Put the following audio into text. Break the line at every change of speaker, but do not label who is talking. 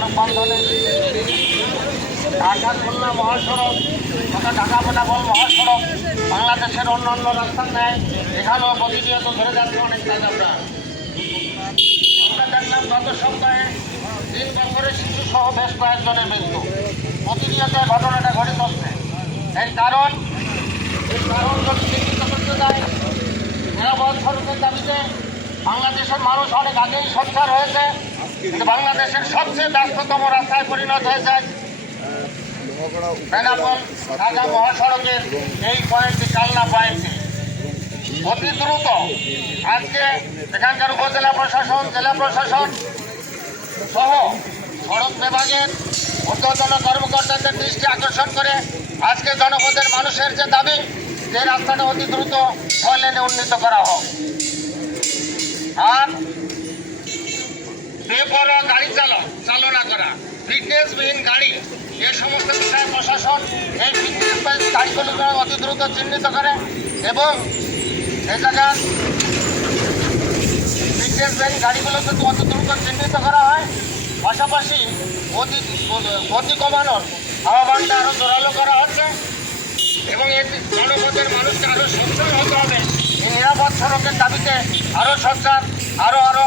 মানববন্ধনে। ঢাকা খুলনা মহাসড়ক তথা ঢাকা বেনাপোল মহাসড়ক বাংলাদেশের অন্যান্য রাস্তার ন্যায় এখানেও প্রতিনিয়ত ধরে যাচ্ছে অনেক কাজ আমরা দেখলাম গত সপ্তাহে তিন বছরের শিশু সহ বেশ কয়েকজনের মৃত্যু। প্রতিনিয়ত ঘটনাটা ঘটে চলছে। এর কারণ এই কারণ যদি চিহ্নিত করতে যায় নিরাপদ বাংলাদেশের মানুষ অনেক আগেই সোচ্চার হয়েছে। বাংলাদেশের সবচেয়ে ব্যস্ততম রাস্তায় পরিণত হয়েছে বেনাপোল ঢাকা মহাসড়কের এই পয়েন্টটি কালনা পয়েন্টটি অতি দ্রুত আজকে এখানকার উপজেলা প্রশাসন, জেলা প্রশাসন সহ সড়ক বিভাগের ঊর্ধ্বতন কর্মকর্তাদের দৃষ্টি আকর্ষণ করে আজকে জনপদের মানুষের যে দাবি, যে রাস্তাটা অতি দ্রুত ছয় লেনে উন্নীত করা হোক। বেপরোয়া গাড়ি চালক, চালনা করা। ফিটনেসবিহীন গাড়ি। এ সমস্ত বিষয়ে প্রশাসন এই ফিটনেস গাড়িগুলোকে অতি দ্রুত চিহ্নিত করে এবং এই জায়গায় ফিটনেসবিহীন গাড়িগুলো যদি অতি দ্রুত চিহ্নিত করা হয়। পাশাপাশি গতি গতি কমানোর আহ্বানটা আরও জোরালো করা হচ্ছে এবং এই জনপদের মানুষকে আরও সচ্ছল হতে হবে। এই নিরাপদ সড়কের দাবিতে আরও সচ্ছার আরও আরও